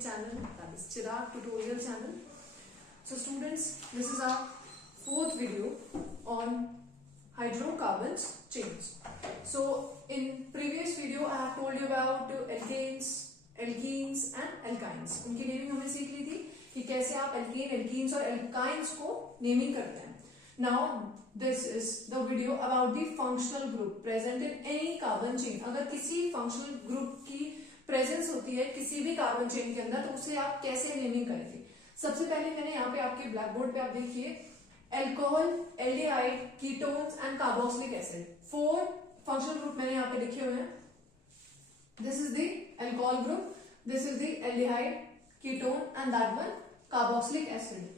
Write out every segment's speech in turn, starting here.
channel, that is Chirag tutorial channel. So students, this is our fourth video on hydrocarbons chains. So in previous video I have told you about alkanes, alkenes and alkynes. उनकी naming हमने सीख ली थी कि कैसे आप alkane, alkenes और alkynes को naming करते हैं. Now this is the video about the functional group present in any carbon chain. अगर किसी functional group की प्रेजेंस होती है किसी भी कार्बन चेन के अंदर तो उसे आप कैसे नेमिंग करेंगे. सबसे पहले मैंने यहाँ पे आपके ब्लैक बोर्ड पे आप देखिए alcohol, aldehyde, ketones and carboxylic acid. 4 functional group मैंने यहाँ पे लिखे हुए हैं. This is the alcohol group, this is the aldehyde, ketone and that one carboxylic acid.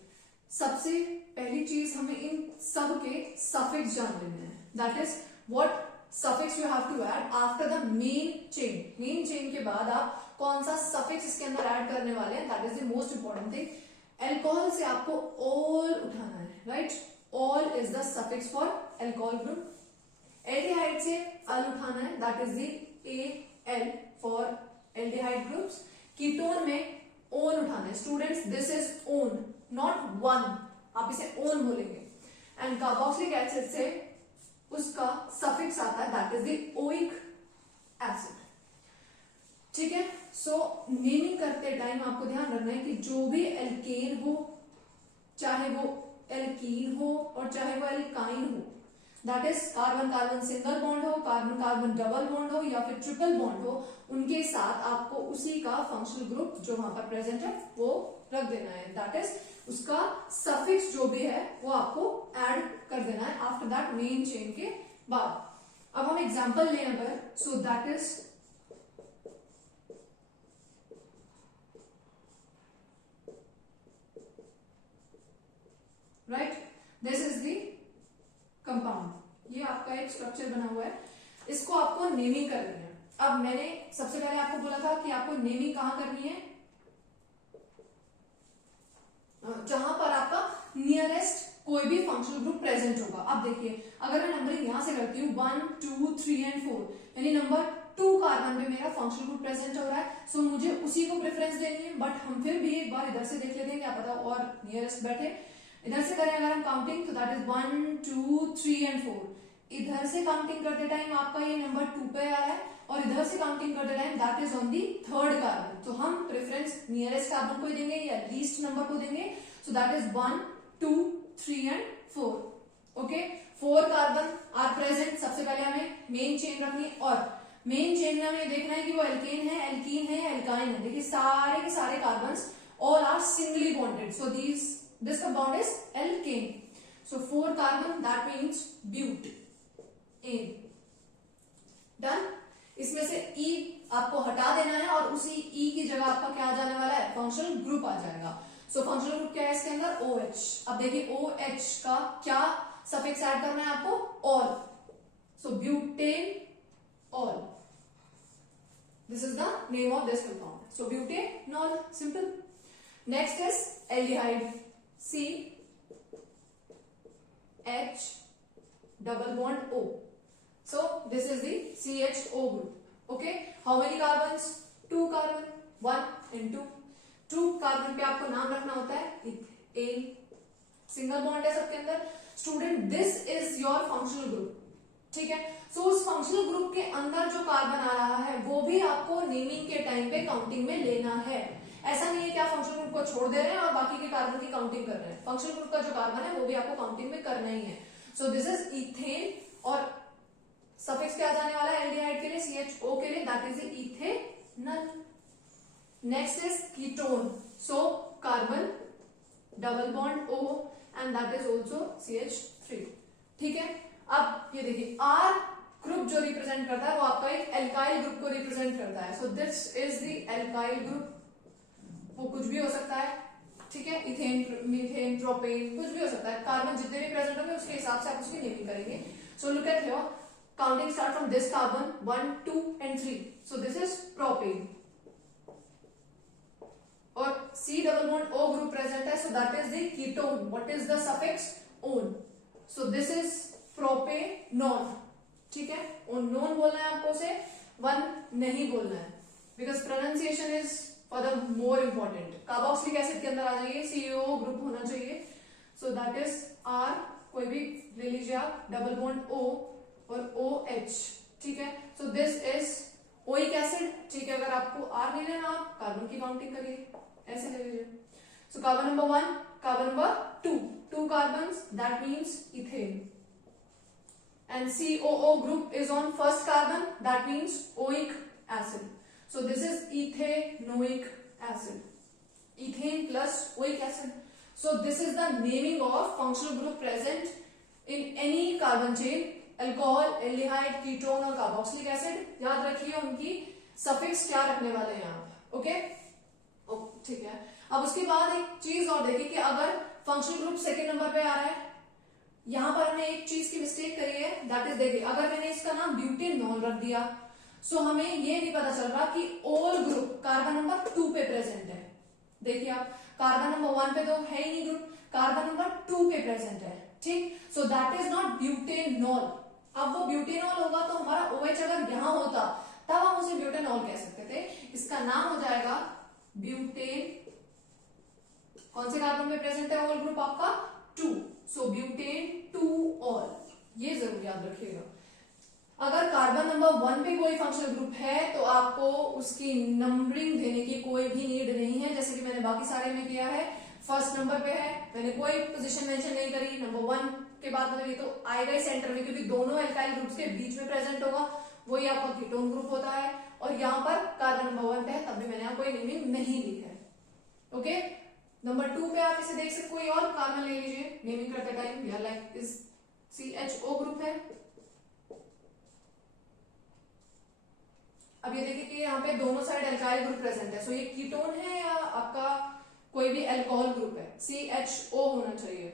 सबसे पहली चीज हमें इन सब के सफिक्स जान लेने हैं. That is what suffix you have to add after the main chain. main chain के बाद आप कौन सा suffix इसके अंदर ऐड करने वाले हैं. that is the most important thing. alcohol से आपको all उठाना है, right? all is the suffix for alcohol group. aldehyde से al उठाना है, that is the al for aldehyde groups. ketone में on उठाना है. students, this is on, not one. आप इसे on बोलेंगे. and carboxylic acid से उसका सफिक्स आता है, that is the oic acid. ठीक है. सो नेमिंग करते टाइम आपको ध्यान रखना है कि जो भी एल्केन हो, चाहे वो एल्कीन हो और चाहे वो एल्काइन हो, that is carbon carbon single bond हो, कार्बन कार्बन डबल बॉन्ड हो या फिर ट्रिपल बॉन्ड हो, उनके साथ आपको उसी का फंक्शनल ग्रुप जो वहां पर प्रेजेंट है वो रख देना है. दैट इज उसका सफिक्स जो भी है वो आपको ऐड कर देना है आफ्टर दैट मेन चेन के बाद. अब हम एग्जांपल लें अगर, सो that is right, this is the compound. ये आपका एक स्ट्रक्चर बना हुआ है, इसको आपको नेमिंग करनी है. अब मैंने सबसे पहले आपको बोला था कि आपको नेमिंग कहां करनी है, जहां पर आपका नियरेस्ट कोई भी फंक्शनल ग्रुप प्रेजेंट होगा. अब देखिए अगर मैं नंबरिंग यहां से करती हूँ 1, 2, 3 एंड 4, यानी नंबर 2 कार्बन पे मेरा फंक्शनल ग्रुप प्रेजेंट हो रहा है. सो मुझे उसी को प्रेफरेंस देनी है. बट हम फिर भी एक बार इधर से देख लेते हैं, क्या पता और नियरेस्ट बैठे. इधर से करें अगर हम काउंटिंग तो दैट इज 1, 2, 3 एंड 4. इधर से काउंटिंग करते टाइम आपका ये नंबर 2 पे आ रहा है और इधर से काउंटिंग करते time that is on the third carbon. तो हम प्रेफरेंस नियरेस्ट कार्बन को देंगे या लीस्ट नंबर को देंगे. So that is 1, 2, 3 and 4. Okay, 4 carbon are present. सबसे पहले हमें मेन चेन रखनी है और मेन चेन में हमें देखना है कि वो एल्केन है, एल्कीन है या एल्काइन है. देखिए सारे के सारे carbons all are singly bonded. So this compound is alkane. So 4 carbon, that means butane. Done. इसमें से ई आपको हटा देना है और उसी ई की जगह आपका क्या आ जाने वाला है, फंक्शनल ग्रुप आ जाएगा. सो फंक्शनल ग्रुप क्या है इसके अंदर, OH. अब देखिए OH का क्या सफिक्स ऐड करना है आपको, all. So butane all, this is the name of this compound. So butanol, simple. Next is aldehyde, CH double bond O. So this is the CHO group. Okay, how many carbons? 2 carbon, 1 and 2. 2 carbon पे आपको नाम रखना होता है ethane. Single bond है सबके अंदर. Student, this is your functional group. ठीक है. सो उस फंक्शनल ग्रुप के अंदर जो कार्बन आ रहा है वो भी आपको नेमिंग के टाइम पे काउंटिंग में लेना है. ऐसा नहीं है कि आप फंक्शनल ग्रुप को छोड़ दे रहे हैं और बाकी के कार्बन की काउंटिंग कर रहे हैं. फंक्शनल ग्रुप का जो कार्बन है वो भी आपको काउंटिंग में करना ही है. सो दिस इज इथेन और सफिक्स क्या जाने वाला है एल्डिहाइड के लिए, CHO के लिए, that is ethanal. Next is ketone. So carbon double bond O and that is also CH3. ठीक है. अब ये देखिए R ग्रुप जो रिप्रेजेंट करता है वो आपका एक एल्काइल ग्रुप को रिप्रेजेंट करता है. So this is the alkyl group. वो कुछ भी हो सकता है. ठीक है. इथेन, मीथेन, प्रोपेन, कुछ भी हो सकता है. कार्बन जितने भी प्रेजेंट होंगे उसके हिसाब से आप उसकी नेमिंग करेंगे. So look at here, counting start from this carbon 1, 2 and 3. So this is propane. और C double bond O group present है, so that is the ketone. What is the suffix? On. So this is propanol. ठीक है. on non बोलना है आपको, उसे 1 नहीं बोलना है because pronunciation is for the more important, carboxylic acid के अंदर आ जाइए, COO ग्रुप होना चाहिए. सो दैट इज R, कोई भी ले लीजिए आप, डबल बॉन्ड O और OH. ठीक है, so this is oic acid. ठीक है, अगर आपको R नहीं लेना, आप कार्बन की काउंटिंग करिए, ऐसे ले लीजिए. So carbon number 1, carbon number 2 carbons, that means ethane. And COO group is on first carbon, that means oic acid. So this is ethanoic acid, ethane plus oic acid. So this is the naming of functional group present in any carbon chain, alcohol, aldehyde, ketone और carboxylic acid. याद रखिए उनकी suffix क्या रखने वाले हैं आप. Okay, ठीक है. अब उसके बाद एक चीज और देखिए कि अगर फंक्शनल ग्रुप सेकेंड नंबर पे आ रहा है, यहां पर हमने एक चीज की मिस्टेक करी है, दैट इज देखिए अगर मैंने इसका नाम ब्यूटेनॉल रख दिया, सो हमें ये नहीं पता चल रहा कि ऑल ग्रुप कार्बन नंबर 2 पे प्रेजेंट है. देखिए आप, कार्बन नंबर 1 पे तो है ही नहीं ग्रुप, कार्बन नंबर 2 पे प्रेजेंट है. ठीक, सो दैट इज नॉट ब्यूटेनॉल. अब वो ब्यूटेनॉल होगा तो हमारा OH अगर यहां होता तब हम उसे ब्यूटेनॉल कह सकते थे. इसका नाम हो जाएगा ब्यूटेन. कौन से कार्बन में प्रेजेंट है ऑल ग्रुप आपका? 2. सो ब्यूटेन 2-ऑल, ये जरूर याद रखिएगा. अगर कार्बन नंबर 1 पे कोई फंक्शनल ग्रुप है तो आपको उसकी नंबरिंग देने की कोई भी नीड नहीं है, जैसे कि मैंने बाकी सारे में किया है. फर्स्ट नंबर पे है, मैंने कोई पोजीशन मेंशन नहीं करी. नंबर 1 के बाद मतलब ये तो आएगा ही सेंटर में, क्योंकि दोनों एल्काइल ग्रुप्स के बीच में प्रेजेंट होगा, वही आपका कीटोन ग्रुप होता है. और यहाँ पर कार्बन नंबर 1 पे है, तब भी मैंने यहाँ कोई नेमिंग नहीं ली है. ओके, नंबर 2 पे आप इसे देख सकते, कोई और कार्बन ले लीजिए नेमिंग करते टाइम, या लाइक इस CHO ग्रुप है. अब ये देखिए कि यहाँ पे दोनों साइड एल्काइल ग्रुप प्रेजेंट है, सो ये कीटोन है या आपका कोई भी अल्कोहल ग्रुप है, CHO होना चाहिए.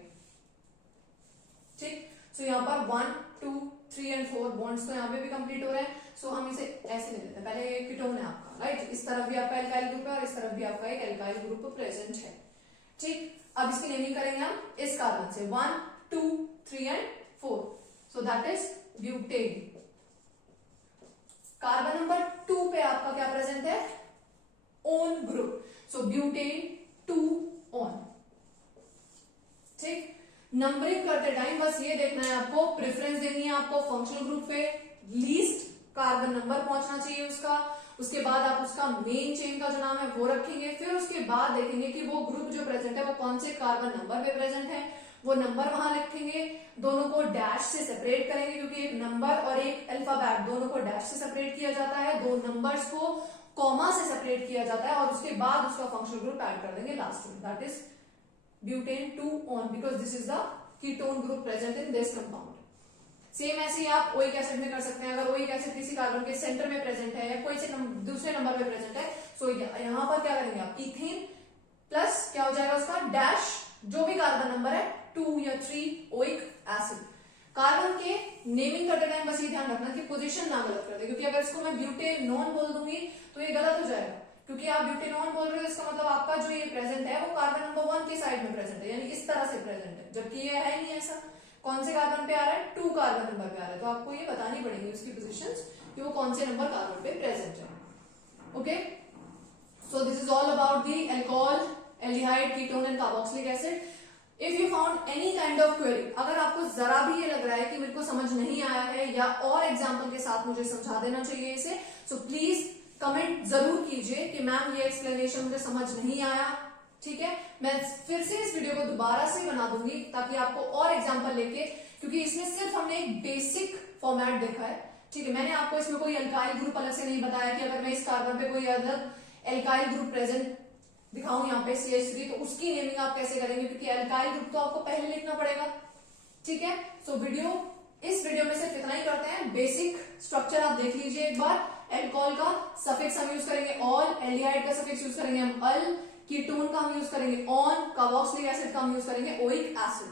ठीक, सो यहाँ पर 1, 2, 3 एंड 4 बॉन्ड्स तो यहाँ पे भी कंप्लीट हो रहे हैं. सो हम इसे ऐसे ले लेते हैं. पहले ये कीटोन है आपका, राइट, इस तरफ भी आपका एल्काइल ग्रुप है और इस तरफ भी आपका एक एल्काइल ग्रुप प्रेजेंट है. ठीक, अब इसकी नेमिंग करेंगे हम इस कार्बन से 1, 2, 3 and 4. So that is butane. Carbon number 2 पे आपका क्या प्रेजेंट है? ओन ग्रुप, सो ब्यूटेन 2-ऑन. ठीक, नंबरिंग करते टाइम बस ये देखना है आपको, प्रेफरेंस देनी है आपको फंक्शनल ग्रुप पे, लीस्ट कार्बन नंबर पहुंचना चाहिए उसका. उसके बाद आप उसका मेन चेन का जो नाम है वो रखेंगे. फिर उसके बाद देखेंगे कि वो ग्रुप जो प्रेजेंट है वो कौन से कार्बन नंबर पे प्रेजेंट है, वो नंबर वहां लिखेंगे. दोनों को डैश से सेपरेट करेंगे, क्योंकि एक नंबर और एक अल्फाबेट दोनों को डैश से सेपरेट किया जाता है, दो नंबर्स को कॉमा से सेपरेट किया जाता है, और उसके बाद उसका फंक्शनल ग्रुप ऐड कर देंगे लास्ट में. दैट इज ब्यूटेन 2-ऑन, because this is the ketone group present in this compound. Same ऐसे ही आप ओइक एसिड में कर सकते हैं. अगर ओइक एसिड किसी कार्बन के सेंटर में प्रेजेंट है या कोई से दूसरे नंबर पे प्रेजेंट है, सो यहाँ पर क्या करेंगे आप, इथेन प्लस क्या हो जाएगा उसका डैश, जो भी कार्बन नंबर है 2 या 3 ओइक एसिड. कार्बन के नेमिंग करते टाइम बस ये ध्यान रखना कि पोजीशन ना गलत कर दे, क्योंकि अगर इसको मैं ब्यूटेनॉन बोल दूंगी तो ये गलत हो जाएगा, क्योंकि आप ब्यूटेनॉन बोल रहे हो, इसका मतलब आपका जो ये प्रेजेंट है वो कार्बन नंबर 1 की साइड में प्रेजेंट है, यानी इस तरह से प्रेजेंट है, जबकि ये है नहीं ऐसा. कौन से कार्बन पे आ रहा है? 2 कार्बन नंबर पे आ रहा है, तो आपको ये बतानी पड़ेगी उसकी पोजीशंस कि वो कौन से नंबर कार्बन पे प्रेजेंट है. Okay, so this is all about the alcohol, aldehyde, ketone and carboxylic acid. If you found any kind of query, अगर आपको जरा भी ये लग रहा है कि मेरे को समझ नहीं आया है या और एग्जाम्पल के साथ मुझे समझा देना चाहिए इसे, सो प्लीज कमेंट जरूर कीजिए कि मैम ये एक्सप्लेनेशन मुझे समझ नहीं आया. ठीक है, मैं फिर से इस वीडियो को दोबारा से बना दूंगी ताकि आपको और एग्जांपल लेके, क्योंकि इसमें सिर्फ हमने एक बेसिक फॉर्मेट देखा है. ठीक है, मैंने आपको इसमें कोई अल्काइल ग्रुप अलग से नहीं बताया कि अगर मैं इस कार्बन पे कोई अलग एल्काइल ग्रुप प्रेजेंट दिखाऊं यहाँ पे CH3, तो उसकी नेमिंग आप कैसे करेंगे, क्योंकि एल्काइल ग्रुप तो आपको पहले लिखना पड़ेगा. ठीक है, सो इस वीडियो में सिर्फ इतना ही करते हैं. बेसिक स्ट्रक्चर आप देख लीजिए एक बार. एल्कोहल का सफिक्स हम यूज करेंगे ऑल, एल्डिहाइड का सफिक्स यूज करेंगे हम अल, कीटोन का हम यूज करेंगे ऑन, कार्बोक्सिलिक एसिड का हम यूज करेंगे ओइक एसिड.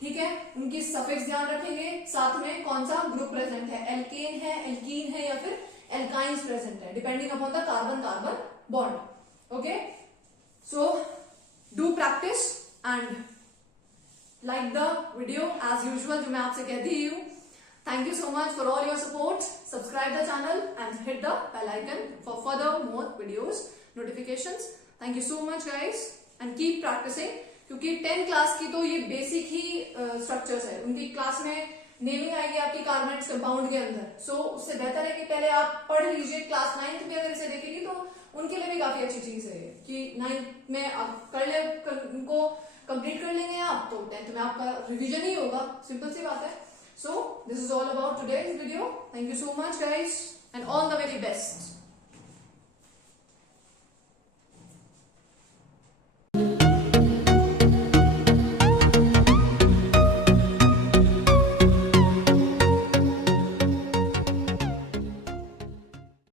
ठीक है, उनकी सफिक्स ध्यान रखेंगे, साथ में कौन सा ग्रुप प्रेजेंट है, एल्केन है, एल्कीन है या फिर एल्काइंस प्रेजेंट है, depending upon the carbon carbon bond. Okay, so do practice and like the video as usual, जो मैं आपसे कहती हूँ. Thank you so much for all your support. Subscribe the channel and hit the bell icon for further more videos. notifications. Thank you so much guys and keep practicing, क्योंकि 10th class की तो ये basic ही structures है. उनकी class में naming आएगी आपकी carbonates compound के अंदर. सो उससे बेहतर है कि पहले आप पढ़ लीजिए. क्लास 9th में अगर इसे देखेंगे तो उनके लिए भी काफी अच्छी चीज है कि 9th में आप कर ले, उनको कंप्लीट कर लेंगे आप तो 10th में आपका रिवीजन ही होगा. सिंपल सी बात है. So this is all about today's video. Thank you so much guys and all the very best.